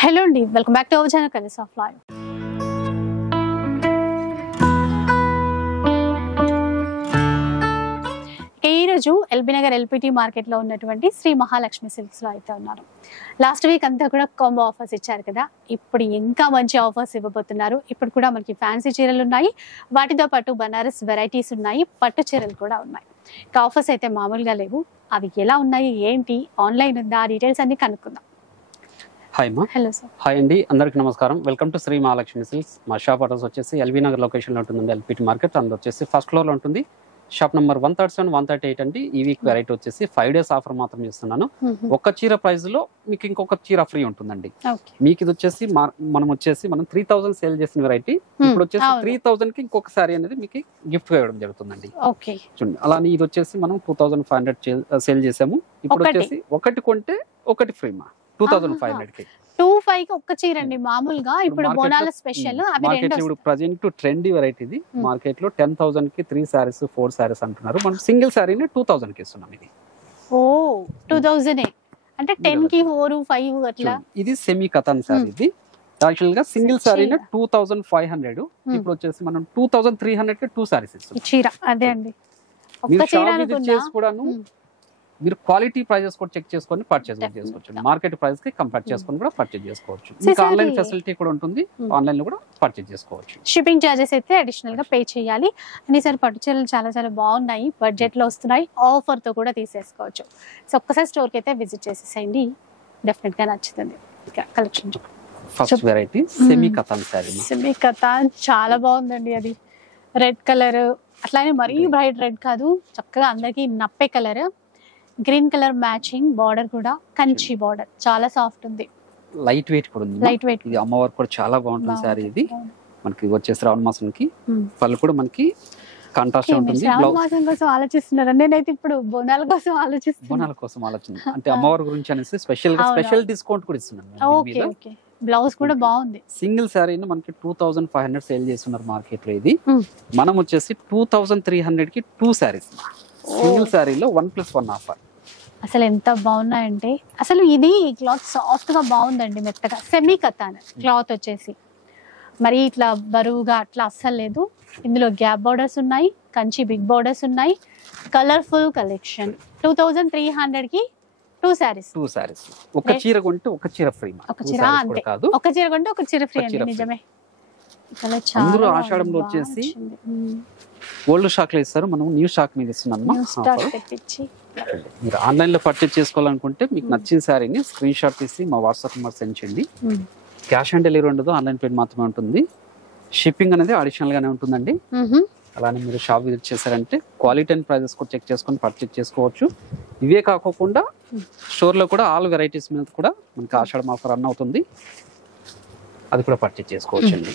Hello అండి, welcome back to our channel colours of life. ఈరోజు LB Nagar LPT మార్కెట్లో ఉన్నటువంటి శ్రీ మహాలక్ష్మి సిల్క్స్లో అయితే ఉన్నారు. లాస్ట్ వీక్ అంతా కూడా కాంబో ఆఫర్స్ ఇచ్చారు కదా, ఇప్పుడు ఇంకా మంచి ఆఫర్స్ ఇవ్వబోతున్నారు. ఇప్పుడు కూడా మనకి ఫ్యాన్సీ చీరలు ఉన్నాయి, వాటితో పాటు బనారస్ వెరైటీస్ ఉన్నాయి, పట్టు చీరలు కూడా ఉన్నాయి. ఇంకా ఆఫర్స్ అయితే మామూలుగా లేవు. అవి ఎలా ఉన్నాయి, ఏంటి, ఆన్లైన్ ఉందా, ఆ డీటెయిల్స్ అన్ని కనుక్కుందాం. హాయ్ మా. Hello sir. హాయ్ అండి, అందరికి నమస్కారం. Welcome to Shri Mahalakshmi silks. మా షాప్ అడ్రస్ వచ్చేసి ఎల్బీ నగర్ లొకేషన్లో ఉంటుందండి, ఎల్పిటి మార్కెట్. అందులో వచ్చేసి ఫస్ట్ ఫ్లోర్లో ఉంటుంది. షాప్ నెంబర్ 137, 138 అండి. ఈ వీక్ వెరైటీ వచ్చేసి 5 days ఆఫర్ మాత్రం ఇస్తున్నాను. ఒక చీర ప్రైస్ లో మీకు ఇంకొక చీర ఫ్రీ ఉంటుందండి. మీకు ఇది వచ్చేసి మనం 3000 సేల్ చేసిన వెరైటీ ఇప్పుడు వచ్చేసి 3000 కి ఇంకొక సారీ అనేది మీకు గిఫ్ట్ గా ఇవ్వడం జరుగుతుందండి. చూడండి, అలానే ఇది వచ్చేసి మనం 2500 సేల్ చేసాము. ఇప్పుడు వచ్చేసి ఒకటి కొంటే ఒకటి ఫ్రీ మా 2500 కి. 25 కి ఒక్క చీర అండి మామూలుగా. ఇప్పుడు బోనాల స్పెషల్ అవి రెండు. ఇప్పుడు ప్రెజెంట్ ట్రెండీ వెరైటీ ఇది. మార్కెట్ లో 10,000 కి 3 sarees 4 sarees అంటున్నారు. మనం సింగిల్ సారీని 2000 కి ఇస్తున్నాం. ఇది 2000 అంటే 10 కి 4 5 అట్లా. ఇది సెమీ కథన్ సారీ. ఇది యాక్చువల్ గా సింగిల్ సారీని 2500. ఇప్పుడు వచ్చేసి మనం 2300 కి 2 sarees ఇస్తున్నాం. చీర అదే అండి. ఒక్క చీర అనుకున్నా మీరు క్వాలిటీ ప్రైజెస్ కూడా చెక్ చేసుకొని పర్చేస్ చేసుకోవచ్చు. మార్కెట్ ప్రైస్ కి కంపేర్ చేసుకొని కూడా పర్చేస్ చేసుకోవచ్చు. మీకు ఆన్లైన్ ఫెసిలిటీ కూడా ఉంటుంది, ఆన్లైన్ లో కూడా పర్చేస్ చేసుకోవచ్చు. షిప్పింగ్ చార్జెస్ అయితే అడిషనల్ గా పే చేయాలి. అన్నిసారి పట్టు చీరలు చాలా చాలా బాగున్నాయి, బడ్జెట్ లో వస్తున్నాయి, ఆఫర్ తో కూడా తీసేసుకోవచ్చు. సో ఒక్కసారి స్టోర్ కి అయితే విజిట్ చేసేసేయండి, డెఫినెట్ గా నచ్చుతుంది. కలెక్షన్ ఫస్ట్ వెరైటీ సెమీ కథాన్ సారీ. సెమీ కథాన్ చాలా బాగుందండి. అది రెడ్ కలర్, అట్లానే మరీ బ్రైట్ రెడ్ కాదు, చక్కగా అందరికి నప్పే colour. Green colour matching border కూడా కంచి బార్డర్, చాలా సాఫ్ట్ ఉంది, లైట్ వెయిట్ కూడా ఉంది. Light weight. ఇది అమ్మవారు కూడా చాలా బాగుంటుంది సారీ. ఇది మనకి వచ్చే శ్రావణ మాసానికి పళ్ళు కూడా మనకి కాంట్రాస్ట్ ఉంటుంది. శ్రావణ మాసం కోసం ఆలోచిస్తున్నారు, నేనైతే ఇప్పుడు బోనాల కోసం ఆలోచిస్తున్నాను. బోనాల కోసం ఆలోచన అంటే అమ్మవారి గురించి అనేసి స్పెషల్ డిస్కౌంట్ కూడా ఇస్తున్నాను. బ్లౌజ్ కూడా బాగుంది. సింగిల్ సారీని మనకి 2500 సేల్ చేస్తున్నారు మార్కెట్ లో. ఇది మనం వచ్చేసి 2300 కి 2 sarees. సింగిల్ సారీలో 1+1 ఆఫర్. అసలు ఎంత బాగున్నాయంటే, అసలు ఇది క్లాత్ సాఫ్ట్ గా బాగుందండి, మెత్తగా. సెమీ కథాన్ క్లాత్ వచ్చేసి మరి ఇట్లా బరువుగా అట్లా అస్సలు లేదు. ఇందులో గ్యాప్ బార్డర్స్ ఉన్నాయి, కంచి బిగ్ బార్డర్స్ ఉన్నాయి, కలర్ఫుల్ కలెక్షన్. 2300 కి 2 sarees. ఒక చీర కొంటే ఒక చీర ఫ్రీ. ఒక చీర అంతే, ఒక చీర కొంటే ఒక చీర ఫ్రీ అండి. నిజమే. అందరూ ఆషాఢంలో వచ్చేసి ఓల్డ్ స్టాక్ లో ఇస్తారు, మనం న్యూ స్టాక్ మీద ఇస్తున్నాం. మీరు ఆన్లైన్ లో పర్చేజ్ చేసుకోవాలనుకుంటే మీకు నచ్చిన సారీని స్క్రీన్ షాట్ తీసి మా వాట్సాప్ నెంబర్ సెండ్ చేయండి. క్యాష్ ఆన్ డెలివరీ ఉండదు, ఆన్లైన్ పేమెంట్ మాత్రమే ఉంటుంది. షిప్పింగ్ అనేది అడిషనల్ గానే ఉంటుందండి. అలానే మీరు షాప్ విజిట్ చేశారంటే క్వాలిటీ అండ్ ప్రైజెస్ కూడా చెక్ చేసుకొని పర్చేజ్ చేసుకోవచ్చు. ఇవే కాకుండా స్టోర్ లో కూడా ఆల్ వెరైటీస్ మీద కూడా మనకి ఆషాఢం ఆఫర్ రన్ అవుతుంది, అది కూడా పర్చేజ్ చేసుకోవచ్చు అండి.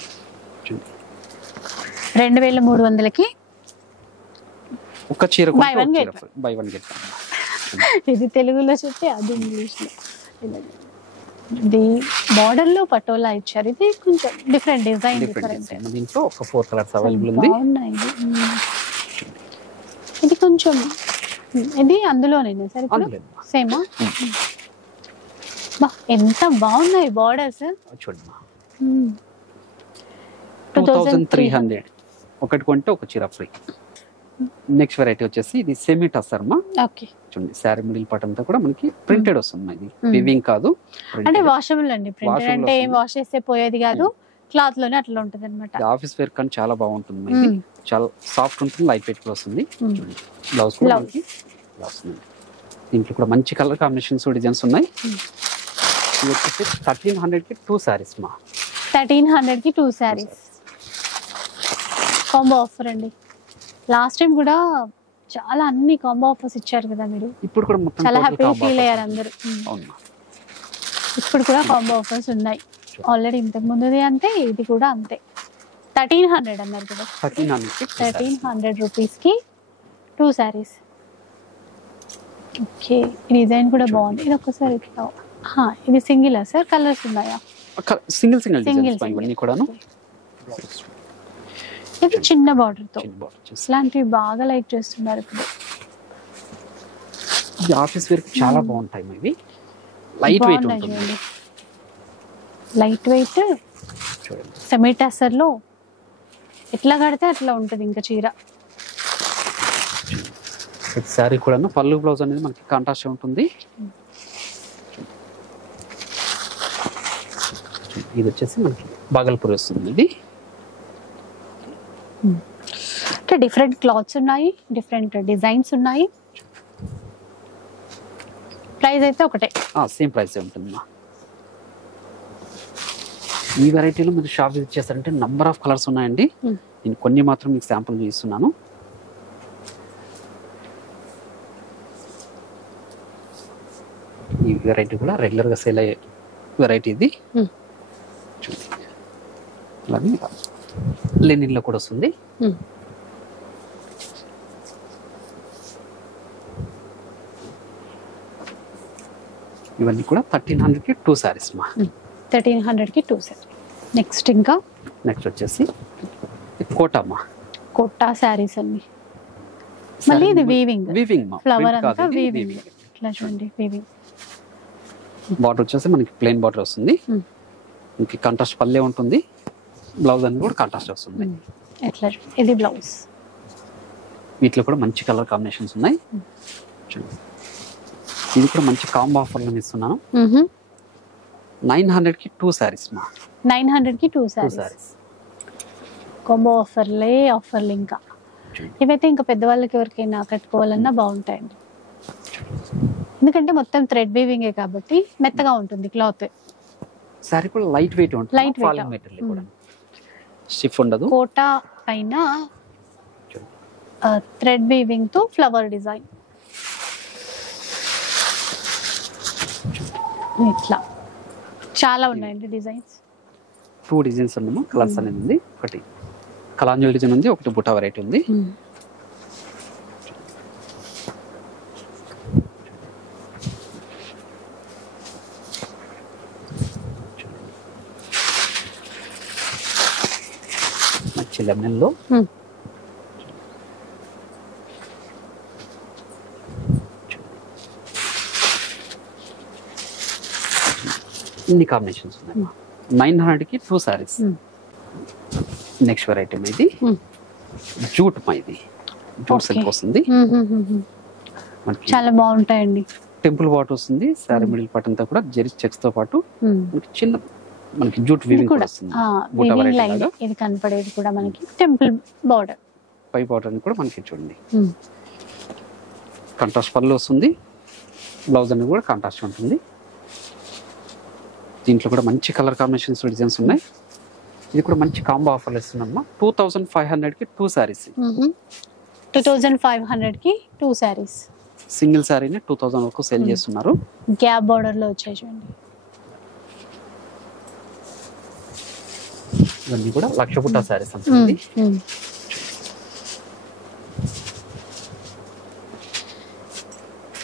2300కి ఒక చీర బై వన్ గెట్. ఇది తెలుగులో చెప్తే అది ఇంగ్లీష్ లో. ఇది బార్డర్ లో పటోలా ఇచ్చారు. ఇది కొంచెం డిఫరెంట్ డిజైన్. దీంట్లో ఒక 4 colors అవైలబుల్ ఉంది. ఇది కొంచెం ఇది అందులోనే సరే సేమా. ఎంత బాగున్నాయి బార్డర్స్. చూడమ్మా 2300 ఒకటి కొంటే ఒక చీర ఫ్రీ. నెక్స్ట్ వెరైటీ వచ్చేసి ఇది సెమీ టస్సర్ మా. చూడండి, శారీ మిడిల్ పార్ట్ అంతా కూడా మనకి ప్రింటెడ్ వస్తుంది. ఇది వీవింగ్ కాదు, అంటే వాషబుల్ అండి. ప్రింటెడ్ అంటే ఏం వాష్ చేస్తే పోయేది కాదు, క్లాత్ లోనే అట్లా ఉంటది అన్నమాట. ఆఫీస్ వేర్ కానీ చాలా బాగుంటుంది. ఇది చాలా సాఫ్ట్ ఉంటుంది, లైట్ వెయిట్ కూడా వస్తుంది. బ్లౌజ్ కూడా మనకి వస్తుంది. దీంట్లో కూడా మంచి కలర్ కాంబినేషన్స్ డిజైన్స్ ఉన్నాయి. ఇది వచ్చేసి 1300 కి 2 sarees మా. 1300 కి 2 sarees కాంబో ఆఫర్ అండి. లాస్ట్ టైం కూడా చాలా అన్ని కాంబో ఆఫర్స్ ఇచ్చారు కదా మీరు. ఇప్పుడు కూడా మొత్తం చాలా హ్యాపీగా ఫీల్ అయ్యారు అందరూ. ఇప్పుడు కూడా కాంబో ఆఫర్స్ ఉన్నాయి. ఆల్రెడీ ఇంతకు ముందుది అంతే, ఇది కూడా అంతే. 1300 అన్నారు కదా. 1300 రూపీస్ కి 2 sarees. ఓకే, డిజైన్ కూడా బాగుంది. ఇది ఒక్కసారి ఇది సింగిల్ సార్, కలర్స్ ఉన్నాయా? సింగిల్ డిజైన్స్ కూడాను. ఇది చిన్న బార్డర్ తో ఇలాంటివి బాగా లైక్ చేస్తున్నారు ఇప్పుడు. ఆఫీస్ వేర్ చాలా బాగుంటాయి. ఇవి లైట్ వెయిట్ ఉంటుంది. లైట్ వెయిట్ చూడండి. సెమీ టసర్లో ఎట్లా కడితే అట్లా ఉంటుంది ఇంకా చీర. శారీ కూడా పళ్ళు బ్లౌజ్ అనేది మనకి కాంట్రాస్ట్ ఉంటుంది. ఇది వచ్చేసి మనకి బాగల్పూర్ వస్తుంది. ఇది అంటే డిఫరెంట్ క్లాత్స్ ఉన్నాయి, డిఫరెంట్ డిజైన్స్ ఉన్నాయి. ప్రైస్ అయితే ఒకటే, సేమ్ ప్రైస్ ఉంటుంది. ఈ వెరైటీలో మీరు షాప్ విజిట్ చేస్తారంటే నంబర్ ఆఫ్ కలర్స్ ఉన్నాయండి. నేను కొన్ని మాత్రం మీకు శాంపుల్ చూపిస్తున్నాను. ఈ వెరైటీ కూడా రెగ్యులర్ గా సేల్ అయ్యే వెరైటీ ఇది. అలాగే లెనిన్ లో కూడా వస్తుంది. ఇవన్నీ కూడా 1300కి 2 సారీస్ మా. 1300కి 2 సారీ. నెక్స్ట్ ఇంకా నెక్స్ట్ వచ్చేసి కోటమ్మా. కోటా సారీస్ అన్ని. మళ్ళీ ఇది వీవింగ్, వీవింగ్ మా. ఫ్లవర్ అంతా వీవింగ్. ఇట్లా చూడండి వీవింగ్. బార్డర్ వచ్చేసి మనకి ప్లెయిన్ బార్డర్ వస్తుంది. మనకి కాంట్రాస్ట్ పల్లె ఉంటుంది. బ్లౌజ్ అన్ని కూడా కాంట్రాస్ట్ వస్తుంది. ఎట్లా ఇది బ్లౌజ్. వీటిలో కూడా మంచి కలర్ కాంబినేషన్స్ ఉన్నాయి. చూడండి, ఇది కూడా మంచి కాంబో ఆఫర్లో ఇస్తున్నాను. 900కి 2 సారీస్ మా. 900కి 2 సారీస్. కాంబో ఆఫర్లే ఆఫర్లు. ఇంకా ఇవైతే ఇంకా పెద్దవాళ్ళకి ఎవరికైనా కట్టుకోవాలన్నా బాగుంటాయండి. ఎందుకంటే మొత్తం థ్రెడ్ వీవింగే కాబట్టి మెత్తగా ఉంటుంది క్లాత్. సారీ కూడా లైట్ వెయిట్ ఉంటుంది. లైట్ వెయిట్ మెటీరియల్ కూడా స్టిఫ్ ఉండదు. కోటా పైన థ్రెడ్ వీవింగ్ తో ఫ్లవర్ డిజైన్. ఇట్లా చాలా ఉన్నాయండి డిజైన్స్. 2 డిజైన్స్ ఉన్నాము. కలర్స్ అనేది ఉంది. ఒకటి కలాంజలి డిజైన్ ఉంది, ఒకటి బుటా వెరైటీ ఉంది. మంచి లెమన్ లో ఇన్ని కాంబినేషన్స్ ఉన్నాయి. 900కి 2 సారీస్. నెక్స్ట్ వెరైటీ ఇది జూట్ మా. ఇది జూట్ సిల్క్ వస్తుంది. చాలా బాగుంటాయండి. టెంపుల్ బాట్ వస్తుంది. సారీ మిడిల్ పార్ట్ అంతా కూడా జెరీ చెక్స్ తో పాటు చిన్న మనకి జూట్ వీవింగ్ కూడా వస్తుంది. ఇది కనపడేది కూడా మనకి టెంపుల్ బార్డర్. పై బార్డర్ అని కూడా మనకి చూడండి కాంట్రాస్ట్ పళ్ళు వస్తుంది. బ్లౌజ్ అనేది కూడా కాంట్రాస్ట్ ఉంటుంది. దీంట్లో కూడా మంచి కలర్ కాంబినేషన్స్ డిజైన్స్ ఉన్నాయి. ఇది కూడా మంచి కాంబో ఆఫర్లు ఇస్తున్నామ్మా. 2500కి 2 సారీస్. 2500కి 2 సారీస్. సింగిల్ సారీని 2000 వరకు సేల్ చేస్తున్నారు. గ్యాప్ బార్డర్ లో వచ్చాయి చూడండి. ఇవన్నీ కూడా లక్ష బుట్ట సారీస్ అంటుంది.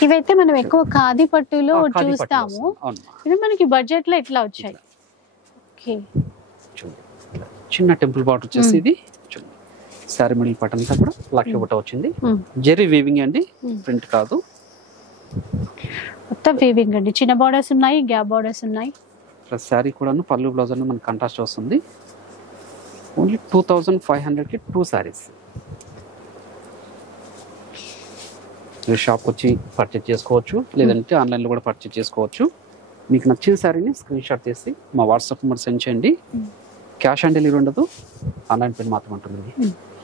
ఇవైతే మనం ఎక్కువ ఖాదీ పట్టులో చూస్తాము. ఇవి మనకి బడ్జెట్ లో ఎట్లా వచ్చాయి. ఓకే, చిన్న టెంపుల్ బాట్ వచ్చేసి ఇది సారీ మిడిల్ పార్ట్ అంతా కూడా లక్ష బుట్ట వచ్చింది. జెరీ వీవింగ్ అండి, ప్రింట్ కాదు. మొత్తం వీవింగ్ అండి. చిన్న బార్డర్స్ ఉన్నాయి, గ్యాప్ బార్డర్స్ ఉన్నాయి. ప్లస్ సారీ కూడా పళ్ళు బ్లౌజ్ అన్ని మనకి కాంట్రాస్ట్ వస్తుంది. ఓన్లీ 2500కి 2 సారీస్. మీరు షాప్కి వచ్చి పర్చేజ్ చేసుకోవచ్చు, లేదంటే ఆన్లైన్లో కూడా పర్చేజ్ చేసుకోవచ్చు. మీకు నచ్చిన శారీని స్క్రీన్ షాట్ తీసి మా వాట్సాప్ నెంబర్ సెండ్ చేయండి. క్యాష్ ఆన్ డెలివరీ ఉండదు, ఆన్లైన్ పేమెంట్ మాత్రం ఉంటుంది.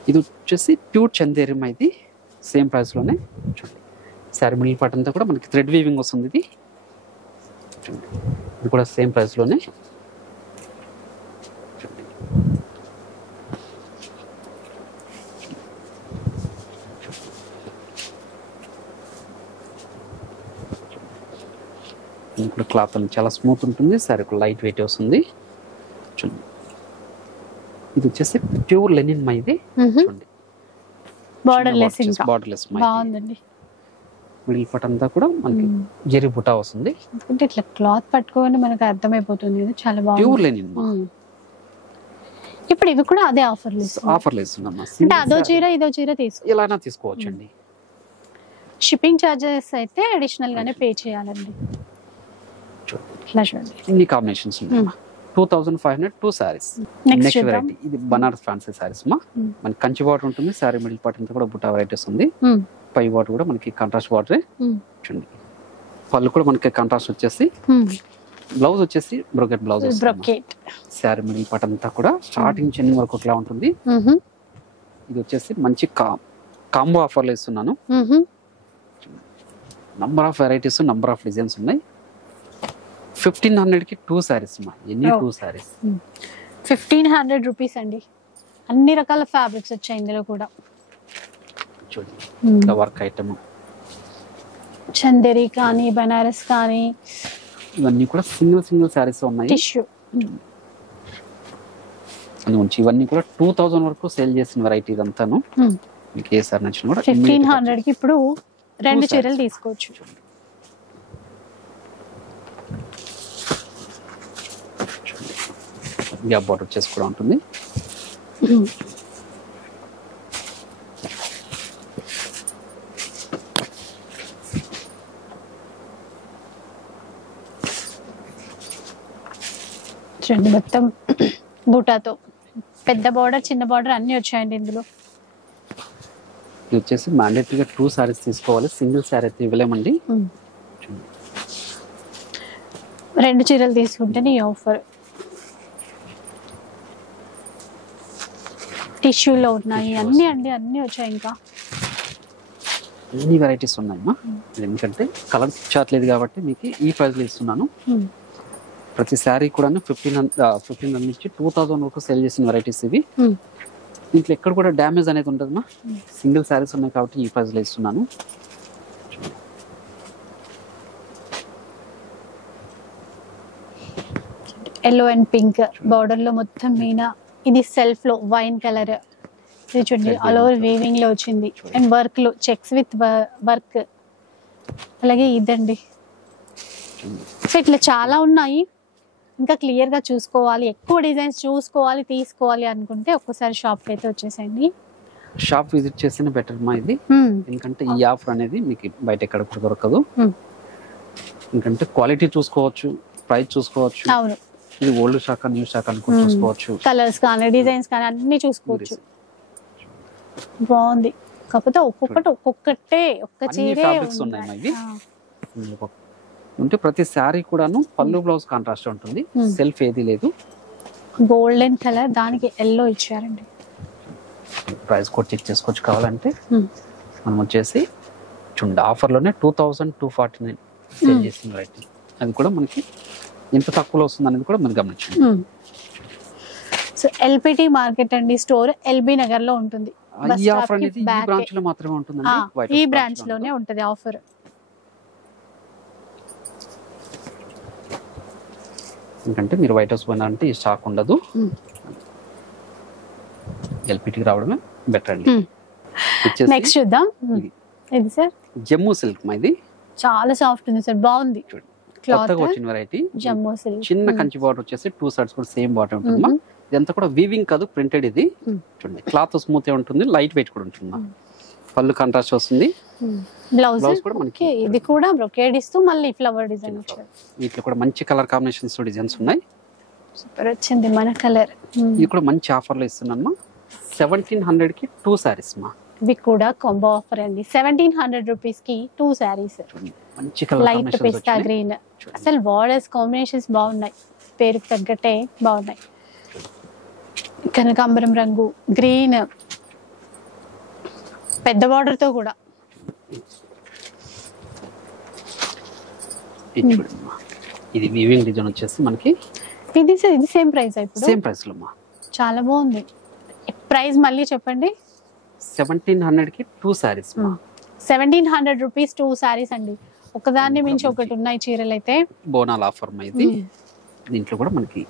ఇది వచ్చేసి ప్యూర్ చందేరి మా. ఇది సేమ్ ప్రైస్లోనే చూడండి. శారీ మిడిల్ పార్ట్ అంతా కూడా మనకి థ్రెడ్ వీవింగ్ వస్తుంది. ఇది చూడండి, ఇది కూడా సేమ్ ప్రైస్లోనే. ఇప్పుడు క్లాత్ అని చాలా స్మూత్ ఉంటుంది. సారీ లైట్ వెయిట్ వస్తుంది. చూడండి, ఇది వచ్చేసి ప్యూర్ లెనిన్ మా. ఇది చూడండి, బార్డర్లెస్ బాగుందండి. మిడిల్ పార్ట్ అంతా కూడా మనకి జెరీ బుటా వస్తుంది. ఎందుకంటే ఇట్లా క్లాత్ పట్టుకోగానే మనకు అర్థమైపోతుంది, చాలా బాగుంది. ప్యూర్ లెనిన్ మా. ఇప్పుడు ఇవి కూడా అదే ఆఫర్లు ఇస్తున్నాం. అంటే అదో చీర ఇదో చీర ఎలానా తీసుకోవచ్చు అండి. షిప్పింగ్ చార్జెస్ అయితే అడిషనల్ గానే పే చేయాలండి. ఇట్లా చూడండి, ఇన్ని కాంబినేషన్స్ ఉన్నాయి. 2500 two saris. Next next variety ఇది బనారస్ ఫ్యాన్సీ సారీస్ మా. మనకి కంచి బార్డర్ ఉంటుంది, సారీ మిడిల్ పార్ట్ అంతా కూడా బుట్టా వెరైటీస్ ఉంది. పై బార్డర్ కూడా మనకి కాంట్రాస్ట్ బార్డర్ చూడండి. పళ్ళు కూడా మనకి కాంట్రాస్ట్ వచ్చేసి, బ్లౌజ్ వచ్చేసి brocade blouse. Sorry middle part అంతా కూడా స్టార్టింగ్ చెన్నింగ్ వరకు ఒకలా ఉంటుంది. ఇది వచ్చేసి మంచి కాంబో ఆఫర్లు ఇస్తున్నాను. Number of varieties, number of designs ఉన్నాయి. 1500 కి టూ సారీస్ మా. ఎన్ని టూ సారీస్ 1500 రూపీస్ అండి. అన్ని రకాల ఫ్యాబ్రిక్స్ వచ్చాయి ఇందులో కూడా. చూడండి వర్క్ ఐటమ్, చందేరి కానీ బనారస్ కానీ ఇవన్నీ కూడా సింగిల్ సారీస్ ఉన్నాయి. టిష్యూ నుంచి ఇవన్నీ కూడా 2000 వరకు సేల్ చేసిన వెరైటీ ఇదంతాను. మీకు ఏ సారీ నచ్చిన కూడా 1500 కి ఇప్పుడు రెండు చీరలు తీసుకోవచ్చు. గ్యాప్ బార్డర్ వచ్చేసి కూడా ఉంటుంది. చూడండి మొత్తం బూటాతో పెద్ద బార్డర్, చిన్న బార్డర్ అన్ని వచ్చాయండి ఇందులో. ఇది వచ్చేసి మ్యాండేటరీగా టూ సారీస్ తీసుకోవాలి, సింగిల్ సారీ అయితే ఇవ్వలేమండి. రెండు చీరలు తీసుకుంటేనే ఈ ఆఫర్. టిష్యూలో ఉన్నాయి అన్ని అండి, అన్ని వచ్చాయి. ఇంకా అన్ని వెరైటీస్ ఉన్నాయమ్మా. ఎందుకంటే కలర్ చాట్లేదు కాబట్టి మీకు ఈ ప్రైస్ లో ఇస్తున్నాను. ప్రతి శారీ కూడా 1500 నుంచి 2000 వరకు సేల్ చేసిన వెరైటీస్ ఇవి. దీంట్లో ఎక్కడ కూడా డ్యామేజ్ అనేది ఉండదు. సింగిల్ శారీస్ ఉన్నాయి కాబట్టి ఈ ప్రైస్ లో ఇస్తున్నాను. ఎల్లో అండ్ పింక్ బార్డర్ లో మొత్తం మీనా. ఇది సెల్ఫ్ లో వైన్ కలర్. ఇది చూడండి ఆల్ ఓవర్ వీవింగ్ లో వచ్చింది. అండ్ వర్క్ లో చెక్స్ విత్ వర్క్. అలాగే ఇదండి. సో ఇట్లా చాలా ఉన్నాయి. ఇంకా క్లియర్ గా చూసుకోవాలి, ఎక్కువ డిజైన్స్ చూసుకోవాలి, తీసుకోవాలి అనుకుంటే ఒక్కసారి షాప్ కి అయితే వచ్చేసేయండి. షాప్ విజిట్ చేస్తేనే బెటర్ మా ఇది. ఎందుకంటే ఈ ఆఫర్ అనేది మీకు బయట ఎక్కడ కూడా దొరకదు. ఎందుకంటే క్వాలిటీ చూసుకోవచ్చు, ప్రైస్ చూసుకోవచ్చు. అవును, ఇది ఓల్డ్ షాక్, న్యూ షాక్ అనుకో చూసుకోవచ్చు. కలర్స్ కానీ డిజైన్స్ కానీ అన్ని చూసుకోవచ్చు. బాగుంది. కాకపోతే ఒక్కొక్కటే ఒక్క చీరే ఉన్నాయి. ఉంటే ప్రతి శారీ కూడాను పళ్ళు బ్లౌజ్ కాంట్రాస్ట్ ఉంటుంది. సెల్ఫ్ ఏది లేదు. గోల్డెన్ కలర్, దానికి ఎల్లో ఇచ్చారండి. ప్రైస్ కూడా చెక్ చేసుకోవచ్చు కావాలంటే. మనం వచ్చేసి చూడండి ఆఫర్ లోనే 2249 సేల్ చేసిన వెరైటీ. అది కూడా మనకి ఎంత తక్కువలో వస్తుంది అనేది కూడా మనం గమనించండి. సో ఎల్పిటి మార్కెట్ అండి, స్టోర్ ఎల్బీ నగర్ లో ఉంటుంది. ఈ ఆఫర్ అనేది ఈ బ్రాంచ్ లో మాత్రమే ఉంటుందండి. ఈ బ్రాంచ్ లోనే ఉంటది ఆఫర్. ఎందుకంటే మీరు వైట్ హౌస్ పోయినారంటే ఈ స్టాక్ ఉండదు. ఎల్పిటికి రావడమే బెటర్ అండి. నెక్స్ట్ చూద్దాం. ఇది సార్ జమ్మూ సిల్క్ మా. ఇది చాలా సాఫ్ట్ ఉంది సార్, బాగుంది. కొత్తగా వచ్చిన వెరైటీ జమ్మూ సిల్క్. చిన్న కంచి బార్డర్ వచ్చేసి టూ సైడ్స్ కూడా సేమ్ బార్డర్ ఉంటుంది. ఇదంతా కూడా వీవింగ్ కాదు, ప్రింటెడ్. ఇది చూడండి క్లాత్ స్మూత్ ఉంటుంది, లైట్ వెయిట్ కూడా ఉంటుంది. పళ్ళు కాంట్రాస్ట్ వస్తుంది. బ్లౌజ్ కూడా మనకి ఇది కూడా బ్రొకేడ్ ఇస్తూ మళ్ళీ ఫ్లవర్ డిజైన్ వచ్చారు. వీటిలో కూడా మంచి కలర్ కాంబినేషన్స్ డిజైన్స్ ఉన్నాయి. సూపర్ వచ్చింది మన కలర్. ఇది కూడా మంచి ఆఫర్ లో ఇస్తున్నాను. 1700 కి టూ సారీస్ మా. ఇవి కూడా కాంబో ఆఫర్ అండి. 1700 రూపీస్ కి టూ సారీస్. మంచి కలర్ లైట్ పిస్తా గ్రీన్. అసలు బార్డర్స్ కాంబినేషన్స్ బాగున్నాయి, పేరుకు తగ్గట్టే బాగున్నాయి. కనకాంబరం రంగు, గ్రీన్, పెద్ద బార్డర్ తో కూడా. ఇది వీవింగ్ డిజైన్ వచ్చేసి మనకి ఇది సేమ్ ప్రైస్ ఇప్పుడు. సేమ్ ప్రైస్ లో మా. చాలా బాగుంది. ప్రైస్ మళ్ళీ చెప్పండి. 1700 కి టూ సారీస్ మా. 1700 రూపీస్ టూ సారీస్ అండి. ఒకదాన్ని మించి ఒకటి ఉన్నాయి చీరలు అయితే. బోనాల్ ఆఫర్ మా ఇది. దీంట్లో కూడా మనకి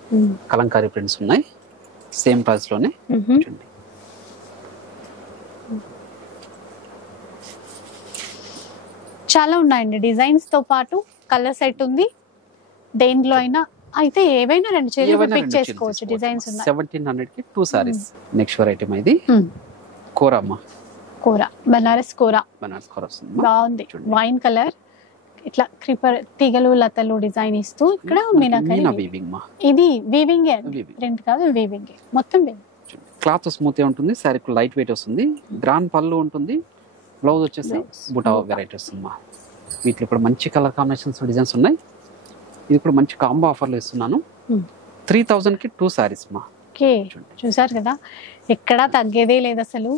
కలంకారీ ప్రింట్స్ ఉన్నాయి. సేమ్ ప్రైస్ లోనే చూడండి. చాలా ఉన్నాయండి డిజైన్స్ తో పాటు. కలర్ సెట్ ఉంది. దేంట్లో అయినా అయితే ఏవైనా రెండు చీరలు పిక్ చేసుకోవచ్చు. డిజైన్స్ ఉన్నాయి. 1700 కి టూ సారీస్. నెక్స్ట్ వెరైటీ మా. ఇది కోరా అమ్మా. కోరా, బనారస్ కోరా. బనారస్ కోరా వస్తుంది. బాగుంది. వైన్ కలర్, ఇట్లా క్రిపర్ తీగలు లతలు డిజైన్ ఇస్తూ ఇక్కడ మీనాకరి ఇది వీవింగ్ ప్రింట్ కాదు వీవింగ్ మొత్తం క్లాత్ స్మూత్ ఉంటుంది, శారీ లైట్ వెయిట్ వస్తుంది, గ్రాండ్ పళ్ళు ఉంటుంది, బ్లౌజ్ వచ్చేసి బుటా వెరైటీ వస్తుంది మా. వీటిలో కూడా మంచి కలర్ కాంబినేషన్స్ డిజైన్స్ ఉన్నాయి. ఇది కూడా మంచి కాంబో ఆఫర్లు ఇస్తున్నాను. 3000 కి 2 సారీస్ మా. ఓకే చూసారు కదా, ఎక్కడా తగ్గేదే లేదు అసలు.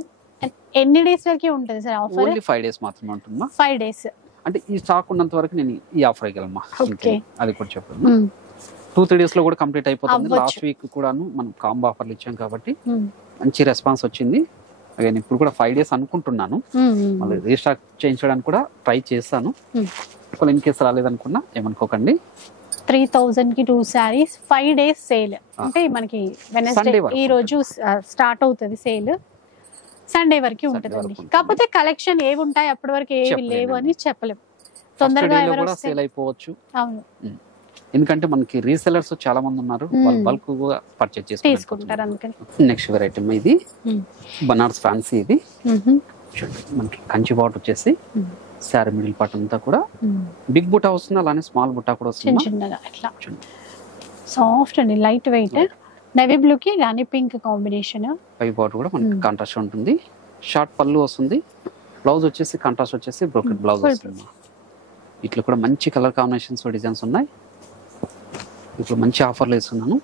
ఎన్ని డేస్ వరకు ఉంటుంది సార్ ఆఫర్? ఓన్లీ 5 days మాత్రమే ఉంటుందా? 5 days అంటే ఈ స్టాక్ ఉన్నంత వరకు నేను ఈ ఆఫర్ ఇవ్వగలమా, అది కూడా చెప్పండి. 2-3 days లో కూడా కంప్లీట్ అయిపోతుంది. లాస్ట్ వీక్ కూడాను మనం కాంబో ఆఫర్లు ఇచ్చాం కాబట్టి మంచి రెస్పాన్స్ వచ్చింది. అగైన్ ఇప్పుడు కూడా 5 days అనుకుంటున్నాను, మళ్ళీ రీస్టాక్ చేయించడానికి కూడా ట్రై చేస్తాను. ఇన్ కేసు రాలేదనుకున్నా ఏమనుకోకండి. 3000 కి 2 sarees 5 days సేల్. అంటే మనకి వెనస్డే ఈ రోజు స్టార్ట్ అవుతుంది సేల్, సండే వరకు ఉంటుందండి. కాకపోతే కలెక్షన్ ఏవి ఉంటాయి అప్పటి వరకు ఏవి లేవు అని చెప్పలేము. తొందరగా ఎవరు సేల్ అయిపోవచ్చు. అవును, ఎందుకంటే మనకి రీసెలర్స్ చాలా మంది ఉన్నారు, వాళ్ళు బల్క్ గా పర్చేజ్ తీసుకుంటారు అందుకని. నెక్స్ట్ వెరైటీ ఇది బనారస్ ఫ్యాన్సీ. ఇది మనకి కంచి బాట్ వచ్చేసి శారీ మిడిల్ పార్ట్ అంతా కూడా బిగ్ బుటా వస్తుంది, అలానే స్మాల్ బుటా కూడా వస్తుంది. చిన్నగా ఇట్లా సాఫ్ట్ అండి, లైట్ వెయిట్. నేవీ బ్లూ కి రాణి పింక్ కాంబినేషన్. పై బాట్ కూడా మనకి కాంట్రాస్ట్ ఉంటుంది, షార్ట్ పళ్ళు వస్తుంది, బ్లౌజ్ వచ్చేసి కాంట్రాస్ట్ వచ్చేసి బ్రోకెట్ బ్లౌజ్ వస్తుంది. ఇట్లా కూడా మంచి కలర్ కాంబినేషన్స్ డిజైన్స్ ఉన్నాయి. ఇప్పుడు మంచి ఆఫర్లు ఇస్తున్నాను.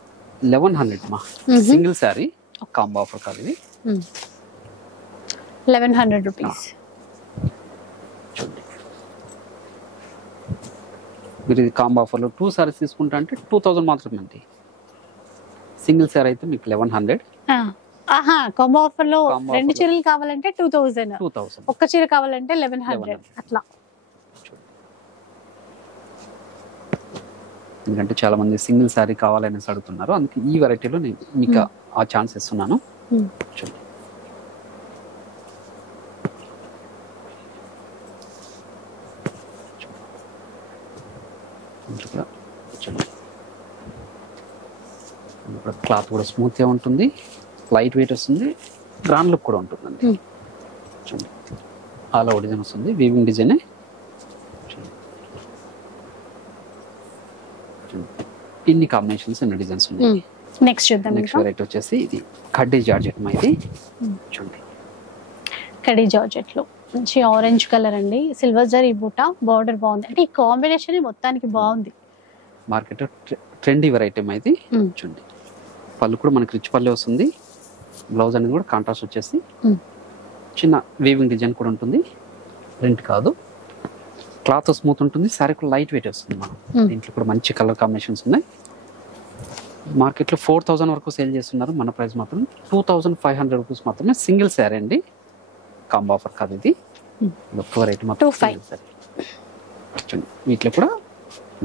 1100 మా. సింగిల్ శారీ కాంబో ఆఫర్ కాదు ఇది. 1100 రూపీస్. మీరు ఇది కాంబో ఆఫర్లో 2 sarees తీసుకుంటా అంటే 2000 మాత్రమే అండి. సింగిల్ శారీ అయితే మీకు 1100. కాంబో ఆఫర్ లో 2 చీరలు కావాలంటే 2000, ఒక్క చీర కావాలంటే 1100 అట్లా. ఎందుకంటే చాలా మంది సింగిల్ శారీ కావాలని అడుగుతున్నారు, అందుకే ఈ వెరైటీలో నేను మీకు ఆ ఛాన్స్ ఇస్తున్నాను. చూడండి, క్లాత్ కూడా స్మూత్ గా ఉంటుంది, లైట్ వెయిట్ వస్తుంది, గ్రాండ్ లుక్ కూడా ఉంటుందండి. చూడండి, ఆల్ ఓవర్ డిజైన్ వస్తుంది, వీవింగ్ డిజైన్. ఇన్ని కాంబినేషన్స్ ఇన్ని డిజైన్స్ ఉన్నాయి. నెక్స్ట్ చూద్దాం. నెక్స్ట్ వెరైటీ వచ్చేసి ఇది కడ్డీ జార్జెట్ మా. ఇది చూడండి, కడ్డీ జార్జెట్ లో మంచి ఆరెంజ్ కలర్ అండి, సిల్వర్ జరీ బూటా, బార్డర్ బాగుంది. అంటే ఈ కాంబినేషన్ మొత్తానికి బాగుంది. మార్కెట్ ట్రెండీ వెరైటీ మా ఇది. చూడండి, పళ్ళు కూడా మనకి రిచ్ పళ్ళు వస్తుంది, బ్లౌజ్ అనేది కూడా కాంట్రాస్ట్ వచ్చేసి చిన్న వీవింగ్ డిజైన్ కూడా ఉంటుంది, ప్రింట్ కాదు. క్లాత్ స్మూత్ ఉంటుంది, శారీ కూడా లైట్ వెయిట్ వస్తుంది మనం. దీంట్లో కూడా మంచి కలర్ కాంబినేషన్స్ ఉన్నాయి. మార్కెట్లో 4000 వరకు సేల్ చేస్తున్నారు, మన ప్రైస్ మాత్రం 2500 రూపీస్ మాత్రమే. సింగిల్ శారీ అండి, కాంబో ఆఫర్ కాదు ఇది. ఒక్క వెరైటీ మాత్రం. వీటిలో కూడా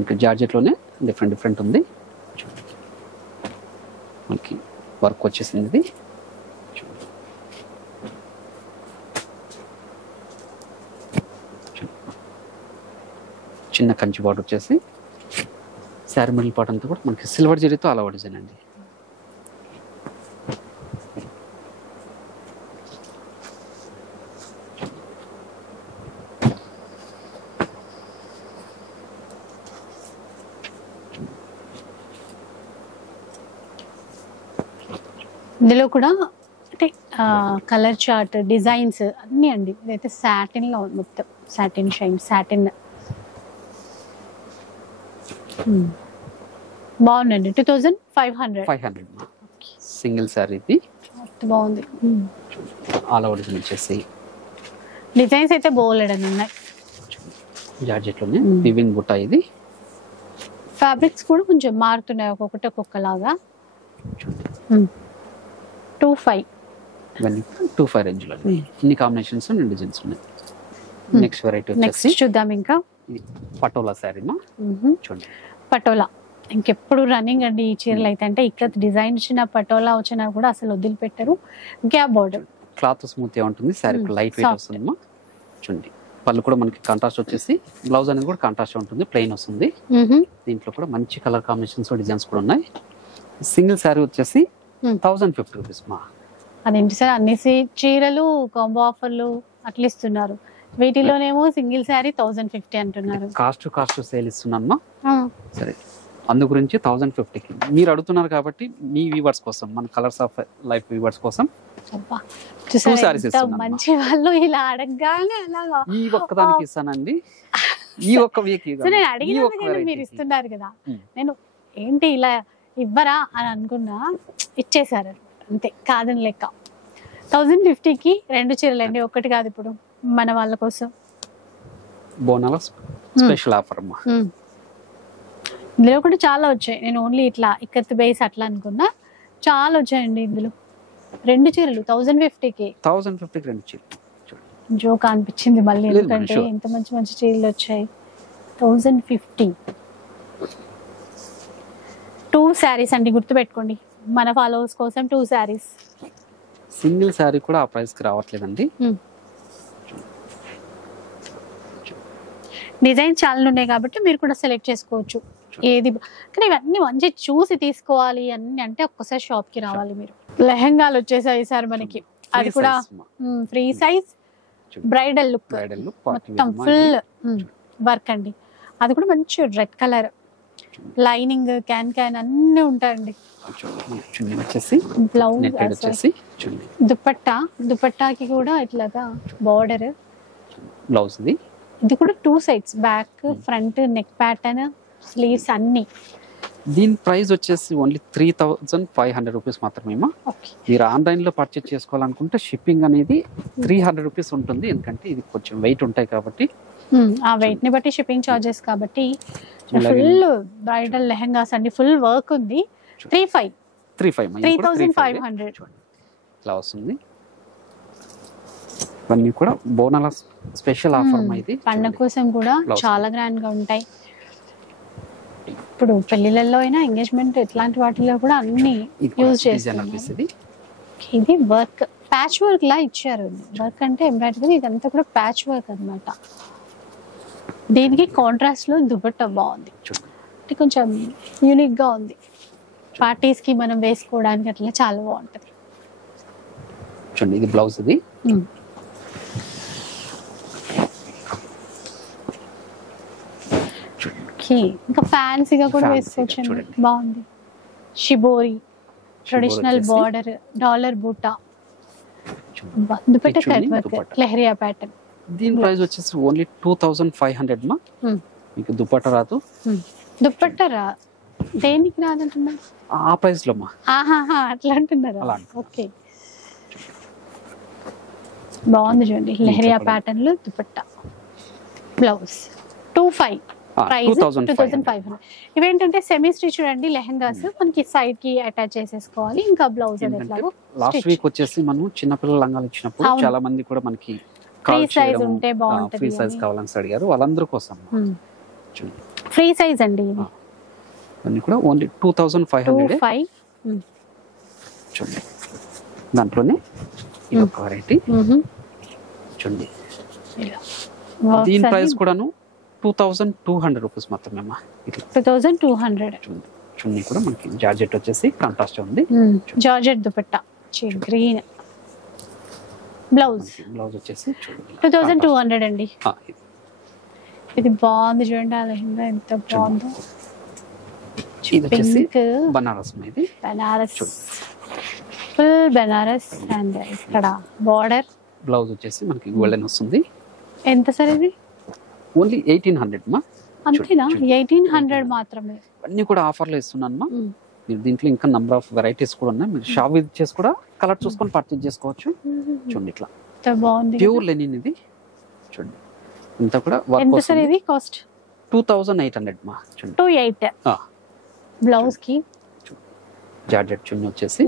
ఇంకా జార్జెట్లోనే డిఫరెంట్ ఉంది. మనకి వర్క్ వచ్చేసింది ఇది. చిన్న కంచి బార్డర్ వచ్చేసి శారీ మిడిల్ పార్ట్ అంతా కూడా మనకి సిల్వర్ జరీతో అలా డిజైన్ అండి. ఇందులో కూడా అంటే కలర్ చార్ట్ డిజైన్స్ అన్నీ అండి. ఇదైతే సాటిన్ లో మొత్తం సాటిన్ షైన్, సాటిన్ బాగుందండి. 2500 సింగిల్ శారీ ఇది. బాగుంది. ఆల్ ఓవర్ డిజైన్ వచ్చేసి డిజైన్స్ అయితే బోలెడని ఉన్నాయి. జార్జెట్లోనే వివింగ్ బుట్ట. ఇది ఫ్యాబ్రిక్స్ కూడా కొంచెం మారుతున్నాయి, ఒక్కొక్కలాగా. 25 రేంజ్ లో ఇన్ని కాంబినేషన్స్ అండ్ డిజైన్స్ ఉన్నాయి. నెక్స్ట్ వెరైటీ వచ్చేసి చూద్దాం. ఇంకా పటోలా శారీ మా. చూడండి, పటోలా ఇంకెప్పుడు రన్నింగ్ అండి ఈ చీరలు అయితే. అంటే ఇక్కడ డిజైన్ వచ్చిన పటోలా వచ్చినా కూడా అసలు వదిలిపెట్టరు. గ్యాప్ బార్డర్, క్లాత్ స్మూత్ గా ఉంటుంది, శారీ లైట్ వెయిట్ వస్తుంది మా. చూడండి, పళ్ళు కూడా మనకి కాంట్రాస్ట్ వచ్చేసి, బ్లౌజ్ అనేది కూడా కాంట్రాస్ట్ ఉంటుంది, ప్లెయిన్ వస్తుంది. దీంట్లో కూడా మంచి కలర్ కాంబినేషన్స్ డిజైన్స్ కూడా ఉన్నాయి. సింగిల్ శారీ వచ్చేసి 1050 రూపీస్ మా. అదేంటి సార్, అన్ని చీరలు కాంబో ఆఫర్లు అట్లా ఇస్తున్నారు, వీటిలోనేమో సింగిల్ శారీ 1050 అంటున్నారు. కాస్ట్ సేల్ ఇస్తున్నాను. సరే, అందు గురించి 1050కి మీరు అడుగుతున్నారు కాబట్టి మీ వ్యూవర్స్ కోసం, మన కలర్స్ ఆఫ్ లైఫ్ వ్యూవర్స్ కోసం చూసారా, sarees ఎంత మంచి వాళ్ళు ఇలా అడగగానే అలాగా ఈ ఒక్కదానికి ఇస్తానండి. ఈ ఒక్క వీక్ నేను అడిగినా కదా మీరు ఇస్తున్నారు కదా, నేను ఏంటి ఇలా ఇవ్వరా అని అనుకున్నా, ఇచ్చేసారు అంతే, కాదని లెక్క. 1050కి 2 చీరలండి, ఒకటి కాదు. ఇప్పుడు మన వాళ్ళ కోసం బోనాల స్పెషల్ ఆఫర్ అమ్మా. ఇందులో కూడా చాలా వచ్చాయి. నేను ఓన్లీ ఇట్లా ఇక్కత్ బేస్ అట్లా అనుకున్నా, చాలా వచ్చాయండి ఇందులో. 2 చీరలు 1050కి. 1050కి 2 చీరలు జోక్ అనిపించింది మళ్ళీ, ఎందుకంటే ఎంత మంచి మంచి చీరలు వచ్చాయి. 1050 2 శారీస్ అండి, గుర్తుపెట్టుకోండి, మన ఫాలోవర్స్ కోసం 2 శారీస్. సింగిల్ శారీ కూడా ఆ ప్రైస్ కి రావట్లేదండి. డిజైన్ చాలా ఉన్నాయి కాబట్టి మీరు కూడా సెలెక్ట్ చేసుకోవచ్చు ఏది. కానీ ఇవన్నీ మంచి చూసి తీసుకోవాలి అన్ని అంటే ఒక్కసారి షాప్ కి రావాలి మీరు. లెహంగాలు వచ్చేసాయి సార్ మనకి, అది కూడా ఫ్రీ సైజ్ బ్రైడల్ లుక్, మొత్తం ఫుల్ వర్క్ అండి. అది కూడా మంచి red colour, lining can can అన్ని ఉంటాయండి. బ్లౌజ్ దుపట్టాకి కూడా ఇట్లాగా బార్డర్ బ్లౌజ్. ఇది కూడా 2 sides, back front, neck pattern, sleeves అన్ని. దీని ప్రైస్ వచ్చేసి ఓన్లీ 3500 రూపీస్ మాత్రమే. మీరు ఆన్లైన్ లో పర్చేస్ చేసుకోవాలనుకుంటే షిప్పింగ్ అనేది 300 రూపీస్ ఉంటుంది, ఎందుకంటే ఇది కొంచెం వెయిట్ ఉంటాయి కాబట్టి. ఆ వెయిట్ ని బట్టి షిప్పింగ్ చార్జెస్ కాబట్టి. ఫుల్ బ్రైడల్ లెహంగాస్ అండి, ఫుల్ వర్క్ ఉంది. 3500 ఇట్లా వస్తుంది. ఇవన్నీ కూడా బోనాల స్పెషల్ ఆఫర్. ఇది పండుగ కోసం కూడా చాలా గ్రాండ్ గా ఉంటాయి. ఇప్పుడు పెళ్లిళ్ళలో అయినా, ఎంగేజ్మెంట్ ఇట్లాంటి వాటిలో కూడా అన్ని యూజ్ చేస్తారు. ఇది వర్క్ ప్యాచ్ వర్క్ లా ఇచ్చారు. వర్క్ అంటే ఎంబ్రాయిడరీ, ఇదంతా కూడా ప్యాచ్ వర్క్ అన్నమాట. దీనికి కాంట్రాస్ట్ లో దుపట్టా బాగుంది, అంటే కొంచెం యూనిక్ గా ఉంది. పార్టీస్ కి మనం వేసుకోవడానికి అట్లా చాలా బాగుంటది. చూడండి, ఇది బ్లౌజ్. ఇది ఇంకా ఫ్యాన్సీగా కూడా వేసుకోవచ్చు, బాగుంది. షిబోరి ట్రెడిషనల్ బార్డర్, డాలర్ బూటా, dupatta cut work, leheriya pattern. దీని ప్రైస్ వచ్చేసి ఓన్లీ 2500 మా. మీకు దుపట్టా రాదు. దుపట్టా రా దేనికి రాదంటున్నా? ఆ ప్రైస్ లో మా. అట్లా అంటున్నారా? ఓకే, బాగుంది చూడండి. లెహరియా ప్యాటర్న్ లో దుపట్టా, బ్లౌజ్ 2500. ఇవేంటంటే సెమీ స్టిచ్ చూడండి లెహంగాస్, మనకి సైడ్ కి అటాచ్ చేసేసుకోవాలి. ఇంకా బ్లౌజ్ లాస్ట్ వీక్ వచ్చేసి మనం చిన్నపిల్లల లంగాలు ఇచ్చినప్పుడు చాలా మంది కూడా మనకి ఫ్రీ సైజ్ ఉంటే బాగుంటది, ఫ్రీ సైజ్ కావాలని అడిగారు. వాళ్ళందరి కోసం ఫ్రీ సైజ్ అండి. ఇవన్నీ కూడా ఓన్లీ 2500. చూడండి, దాంట్లోనే ఇంకొక వెరైటీ చూడండి. దీని ప్రైస్ కూడాను 2200 రూపీస్ మాత్రమే. 2200. చున్నీ కూడా మనకి జార్జెట్ వచ్చేసి కాంట్రాస్ట్ ఉంది. జార్జెట్ దుపట్టా గ్రీన్, బ్లౌజ్ వచ్చేసి 2200 అండి. ఇది బాగుంది చూడండి, ఆ లెహంగా ఎంత బాగుందో. Pink Banaras, Banaras full Banaras. And ఇక్కడ బార్డర్, బ్లౌజ్ వచ్చేసి మనకి గోల్డెన్ వస్తుంది. ఎంత సార్ ఇది? ఓన్లీ 1800 మా. అంతేనా? 1800 మాత్రమే. అన్ని కూడా ఆఫర్లు ఇస్తున్నాను మా. మీరు దీంట్లో ఇంకా నంబర్ ఆఫ్ వెరైటీస్ కూడా ఉన్నాయి. మీరు షాప్ విజిట్ చేసి కూడా కలర్ చూసుకొని పర్చేజ్ చేసుకోవచ్చు. చూడండి, ఇట్లా బాగుంది, ప్యూర్ లెనిన్. ఇది చూడండి, ఇంత కూడా ఎంత సార్ ఇది కాస్ట్? 2800 మా. 28. బ్లౌజ్ కి జార్జెట్ చున్నీ వచ్చేసి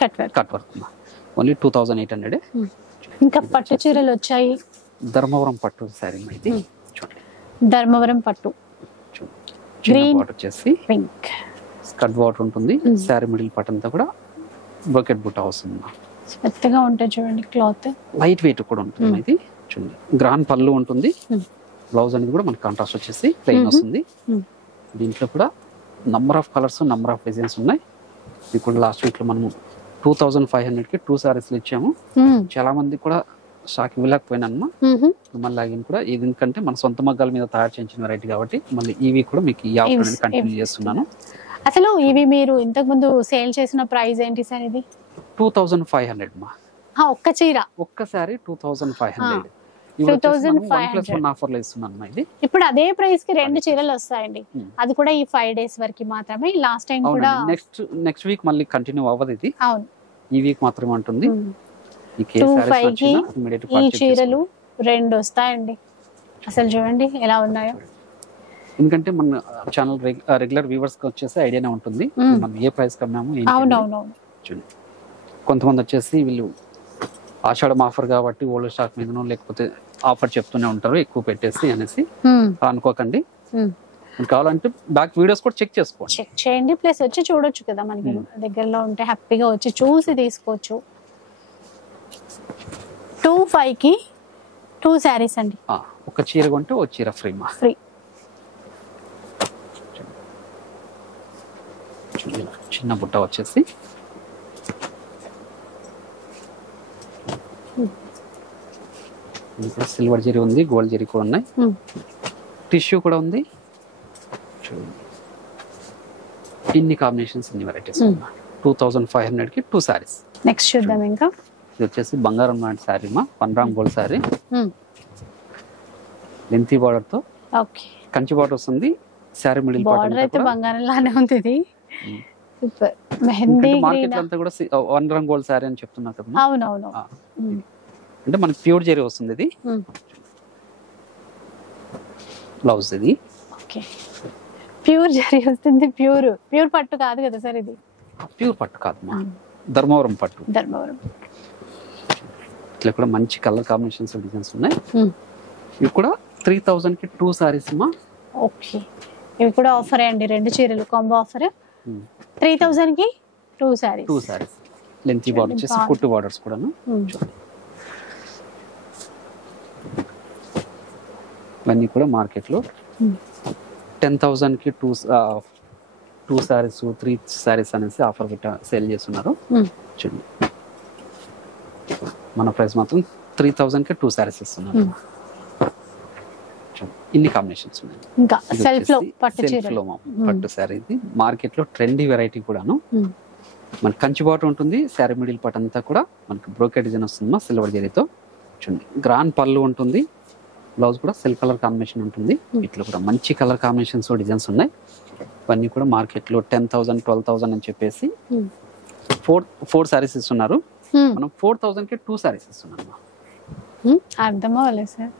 కట్ వర్క్ మా. ఓన్లీ 2800. ఇంకా పట్టు చీరలు వచ్చాయి. ధర్మవరం పట్టు శారీ ఇది చూడండి. ధర్మవరం పట్టు గ్రీన్ వచ్చేసి పింక్ స్కర్ట్ బార్డర్ ఉంటుంది. శారీ మిడిల్ పార్ట్ అంతా కూడా బ్రోకెట్ బుట్ట వస్తుంది. మెత్తగా ఉంటుంది చూడండి, క్లాత్ లైట్ వెయిట్ కూడా ఉంటుంది. ఇది చూడండి, గ్రాండ్ పళ్ళు ఉంటుంది. బ్లౌజ్ అనేది కూడా మనకి కాంట్రాస్ట్ వచ్చేసి ప్లెయిన్ వస్తుంది. దీంట్లో కూడా number of colours, number of designs ఉన్నాయి. ఇప్పుడు లాస్ట్ వీక్ లో మనము 2500 కి 2 సారీస్ ఇచ్చాము. చాలా మంది కూడా స్టాక్ ఇవ్వలేకపోయినా మళ్ళీ లాగిన్ కూడా ఎందుకంటే మన సొంత మగ్గాల మీద తయారు చేయించిన వెరైటీ కాబట్టి మళ్ళీ ఈ వీక్ కూడా మీకు ఈ ఆఫర్ అనేది కంటిన్యూ చేస్తున్నాను. అసలు ఇవి మీరు ఇంతకు ముందు సేల్ చేసిన ప్రైస్ ఏంటి సార్? ఇది 2500 మా. ఒక్క చీర ఒక్కసారి 2500. 2500 ఆఫర్ లో ఇస్తున్నాను ఇది. ఇప్పుడు అదే ప్రైస్ కి 2 చీరలు వస్తాయండి. అది కూడా ఈ 5 days వరకు మాత్రమే. లాస్ట్ టైం కూడా నెక్స్ట్ వీక్ మళ్ళీ కంటిన్యూ అవ్వదు ఇది. అవును, ఈ వీక్ మాత్రమే ఉంటుంది. 25 కి ఈ చీరలు 2 వస్తాయండి. అసలు చూడండి ఎలా ఉన్నాయో. ఎందుకంటే మన ఛానల్ రెగ్యులర్ వ్యూవర్స్ కి వచ్చేసి ఐడియానే ఉంటుంది మనం ఏ ప్రైస్ కమ్మాము. కొంతమంది వచ్చేసి వీళ్ళు ఆషాఢం ఆఫర్ కాబట్టి ఓల్డ్ స్టాక్ మీదనో లేకపోతే ఆఫర్ చెప్తూనే ఉంటారు ఎక్కువ పెట్టేసి అనేసి అనుకోకండి. కావాలంటే బ్యాక్ వీడియోస్ కూడా చెక్ చేసుకోండి, చెక్ చేయండి. ప్లస్ వచ్చి చూడొచ్చు కదా, మనకి దగ్గరలో ఉంటే హ్యాపీగా వచ్చి చూసి తీసుకోవచ్చు. 25 కి 2 శారీస్ అండి. ఒక చీర కొంటే ఓ చీర ఫ్రీ మా. ఫ్రీ. చిన్న బుట్ట వచ్చేసి సిల్వర్ జరీ ఉంది, గోల్డ్ జరీ కూడా ఉన్నాయి, టిష్యూ కూడా ఉంది. ఇన్ని కాంబినేషన్స్, ఇన్ని వెరైటీస్. 2500 కి 2 సారీస్. నెక్స్ట్ చూద్దాం. ఇంకా ఇది వచ్చేసి బంగారం లాంటి శారీ మా, 1 gram gold sari, lengthy border తో. ఓకే, కంచి బార్డర్ వస్తుంది. శారీ మిడిల్ బార్డర్ అయితే బంగారం లానే ఉంది. ఇది సూపర్. మెహందీ మార్కెట్ అంతా కూడా 1 గ్రామ్ గోల్డ్ శారీ అని చెప్తున్నారు కదా. అవునవును, అంటే మనకి ప్యూర్ జరీ వస్తుంది ఇది. బ్లౌజ్ ఇది. ఓకే, ప్యూర్ జరీ వస్తుంది. ప్యూర్ పట్టు కాదు కదా సార్ ఇది? ప్యూర్ పట్టు కాదు మా, ధర్మవరం పట్టు. ధర్మవరం. ఇట్లా కూడా మంచి కలర్ కాంబినేషన్స్ డిజైన్స్ ఉన్నాయి. ఇవి కూడా 3000 కి 2 సారీస్ మా. ఓకే, ఇవి కూడా ఆఫర్ అండి. 2 చీరలు కాంబో ఆఫర్. 3000 కి 2 సారీస్. 2 సారీస్. లెంతీ బార్డర్ వచ్చేసి కుట్టు బార్డర్స్ కూడాను. ఇవన్నీ కూడా మార్కెట్ లో 10,000 కి 2 సారీస్ 3 సారీస్ అనేసి ఆఫర్ సేల్ చేస్తున్నారు. చూడండి, మన ప్రైస్ మాత్రం 3000 కి 2 సారీస్ ఇస్తున్నారు. ఇన్ని కాంబినేషన్స్ ఉన్నాయి. ఇంకా సెల్ఫ్ లో పట్టు సారీ. ఇది మార్కెట్ లో ట్రెండీ వెరైటీ కూడాను. మన కంచి బాటర్ ఉంటుంది. శారీ మిడిల్ పార్ట్ అంతా కూడా మనకి బ్రోకెట్ డిజైన్ వస్తుంది సిల్వర్ జరీతో. చూడండి, గ్రాండ్ పళ్ళు ఉంటుంది. బ్లౌజ్ కూడా సిల్క్ కలర్ కాంబినేషన్ ఉంటుంది. ఇట్లా కూడా మంచి కలర్ కాంబినేషన్స్ డిజైన్స్ ఉన్నాయి. ఇవన్నీ కూడా మార్కెట్ లో 10,000 12,000 అని చెప్పేసి 4 సారీస్ ఇస్తున్నారు. మనం 4,000 కి 2 సారీస్ ఇస్తున్నాం. అర్థం అవ్వలేదు సార్.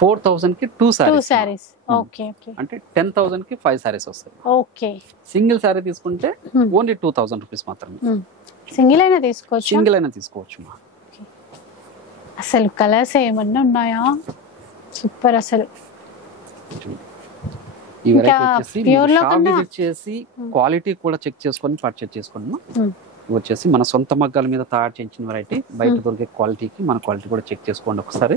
4,000 కి 2 సారీస్. Okay okay. అంటే 10,000 కి 5 సారీస్ వస్తాయి. ఓకే, సింగిల్ సారీ తీసుకుంటే ఓన్లీ 2,000 రూపీస్ మాత్రమే. సింగిల్ అయినా తీసుకోవచ్చు. సింగిల్ అయినా తీసుకోవచ్చు మా. అసలు కలర్స్ ఏమన్నా ఉన్నాయా? సూపర్. అసలు ఈ వెరైటీ వచ్చేసి షాప్ విజిట్ చేసి క్వాలిటీ కూడా చెక్ చేసుకొని పర్చేజ్ చేసుకోండి. వచ్చేసి మన సొంత మగ్గాల మీద తయారు చేయించిన వెరైటీ. బయట దొరికే క్వాలిటీకి మన క్వాలిటీ కూడా చెక్ చేసుకోండి ఒకసారి.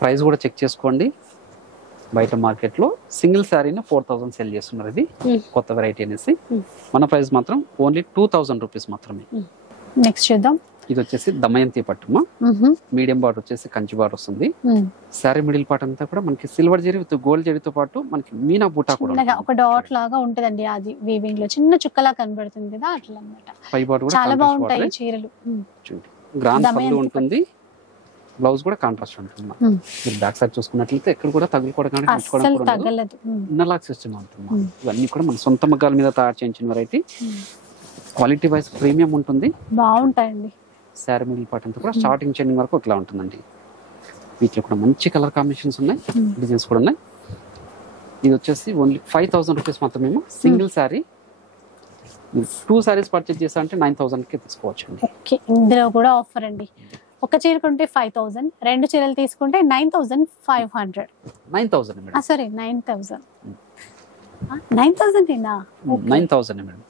ప్రైస్ కూడా చెక్ చేసుకోండి. బయట మార్కెట్ లో సింగిల్ శారీని 4,000 సెల్ చేస్తున్నారు. ఇది కొత్త వెరైటీ అనేసి. మన ప్రైస్ మాత్రం ఓన్లీ 2,000 రూపీస్ మాత్రమే. నెక్స్ట్ చూద్దాం. ఇది వచ్చేసి దమయంతి పట్టుమా. మీడియం బార్డర్ వచ్చేసి కంచి బార్డర్ వస్తుంది. శారీ మిడిల్ పార్ట్ అంతా కూడా మనకి సిల్వర్ జరీ విత్ గోల్డ్ జరీతో పాటు మనకి మీనా బూటా కూడా ఒక డాట్ లాగా ఉంటదండి. అది వీవింగ్ లో చిన్న చుక్కలా కనబడుతుంది కదా, అట్లా అన్నమాట. పై బార్డర్ చాలా బాగుంటాయి చీరలు. గ్రాండ్ పళ్ళు ఉంటుంది. బ్లౌజ్ కూడా కాంట్రాస్ట్ ఉంటుంది. మీరు బ్యాక్ సైడ్ చూసుకున్నట్లయితే ఎక్కడ కూడా తగులుకోవడం ఇన్నర్ సిస్టమ్ ఉంటుంది. ఇవన్నీ కూడా మన సొంత మగ్గాల మీద తయారు చేయించిన వెరైటీ. క్వాలిటీ వైజ్ ప్రీమియం ఉంటుంది. బాగుంటాయండి. శారీ మిడిల్ పార్ట్ అంతా కూడా స్టార్టింగ్ చెండింగ్ వరకు ఇట్లా ఉంటుందండి. వీటిలో కూడా మంచి కలర్ కాంబినేషన్స్ ఉన్నాయి, డిజైన్స్ కూడా ఉన్నాయి. ఇది వచ్చేసి ఓన్లీ 5,000 రూపీస్ మాత్రమే. సింగిల్ శారీ 2 సారీస్ పర్చేజ్ చేసా అంటే 9,000 కి తీసుకోవచ్చు అండి. ఇందులో కూడా ఆఫర్ అండి. ఒక చీర కొంటే 5,000, 2 చీరలు తీసుకుంటే 9,500. 9,000 సారీ 9,000. 9,000 ఏనా? 9,000 మేడం.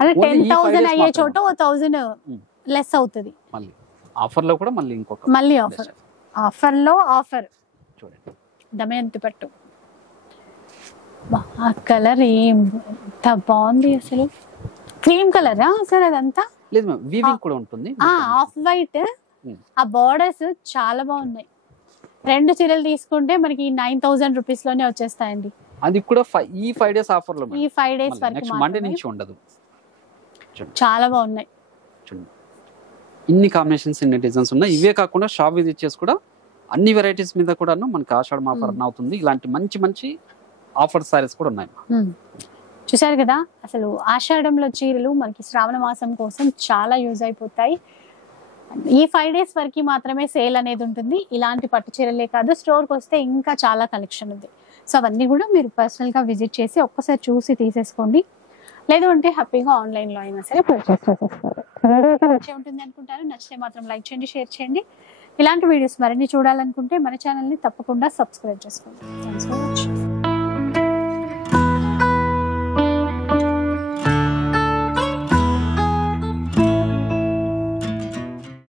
అంటే 10,000 అయ్యే చోట 1,000 లెస్ అవుతుంది. మళ్ళీ ఆఫర్ లో కూడా మళ్ళీ ఆఫర్ లో ఆఫర్. చూడండి, దమయంతి పట్టు. ఆ కలర్ ఎంత బాగుంది అసలు. క్రీమ్ కలరా సార్ అదంతా? లేదు మ్యామ్, వీవింగ్ కూడా ఉంటుంది. ఆఫ్ వైట్ ఆ బార్డర్స్ చాలా బాగున్నాయి. 2 చీరలు తీసుకుంటే మనకి 9000 రూపీస్ లోనే వచ్చేస్తాయండి. అది కూడా ఈ 5 days ఆఫర్ లో, ఈ 5 days వరకు నెక్స్ట్ మండే నుంచి ఉండదు. చాలా బాగున్నాయి. ఇన్ని కాంబినేషన్స్, ఇన్ని డిజైన్స్ ఉన్నాయి. ఇవే కాకుండా షాప్ విజిట్ చేసి కూడా అన్ని వెరైటీస్ మీద కూడా మనకి ఆషాఢం ఆఫర్ రన్ అవుతుంది. ఇలాంటి మంచి మంచి ఆఫర్ సారీస్ కూడా ఉన్నాయి. చూసారు కదా, అసలు ఆషాఢంలో చీరలు మనకి శ్రావణ మాసం కోసం చాలా యూజ్ అయిపోతాయి. ఈ 5 days వరకు మాత్రమే సేల్ అనేది ఉంటుంది. ఇలాంటి పట్టు చీరలే కాదు, స్టోర్కి వస్తే ఇంకా చాలా కలెక్షన్ ఉంది. సో అవన్నీ కూడా మీరు పర్సనల్గా విజిట్ చేసి ఒక్కసారి చూసి తీసేసుకోండి. లేదు అంటే హ్యాపీగా ఆన్లైన్లో అయినా సరే పర్చేస్ చేసేసుకోవాలి. నచ్చే ఉంటుంది అనుకుంటాను. నచ్చితే మాత్రం లైక్ చేయండి, షేర్ చేయండి. ఇలాంటి వీడియోస్ మరిన్ని చూడాలనుకుంటే మన ఛానల్ని తప్పకుండా సబ్స్క్రైబ్ చేసుకోండి.